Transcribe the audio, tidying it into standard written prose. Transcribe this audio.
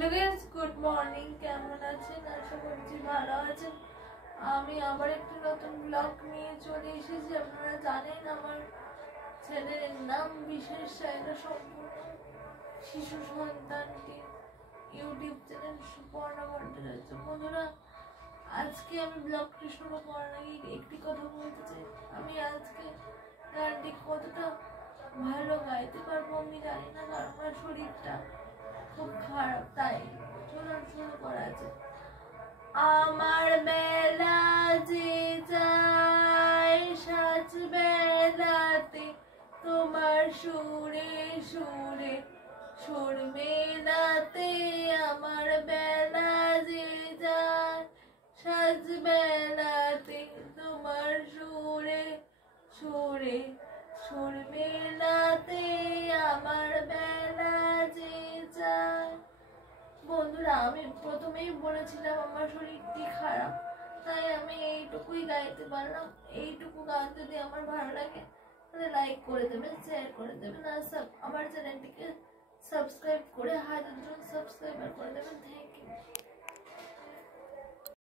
Hello guys, good morning. কেমন আছেন? আশা করছি ভালো আছেন। আমি আবার একটি নতুন ব্লগ নিয়ে চলে এসেছি। আপনারা জানেন আমার চ্যানেলের নাম বিশেষ চাহিদা সম্পূর্ণ শিশু সন্তানটি ইউটিউব চ্যানেল সুপর্ণা কন্টেন্ট রয়েছে। বন্ধুরা, আজকে আমি ব্লগটি শুরু করার আগে একটি কথা বলতে চাই। আমি আজকে গানটি কতটা ভালো গাইতে পারবো আমি জানি না, কারণ আমার শরীরটা খুব খারাপ। তাই চলুন শুরু করা আছে। আমার বেলা যে যায় সাজ বেলাতে, তোমার সুরে সুরে সুর মেলাতে। আমার বেলা যে যায় সাজ বেলাতে, তোমার সুরে সুরে সুর মেলাতে। আমার বেলা যে যায়। বন্ধুরা, আমি প্রথমেই বলেছিলাম আমার শরীরটি খারাপ, তাই আমি এইটুকুই গাইতে পারলাম। এইটুকু গান যদি আমার ভালো লাগে তাহলে লাইক করে দেবেন, শেয়ার করে দেবেন, আর আমার চ্যানেলটিকে সাবস্ক্রাইব করে 1000 জন সাবস্ক্রাইবার করে দেবেন। Thank you.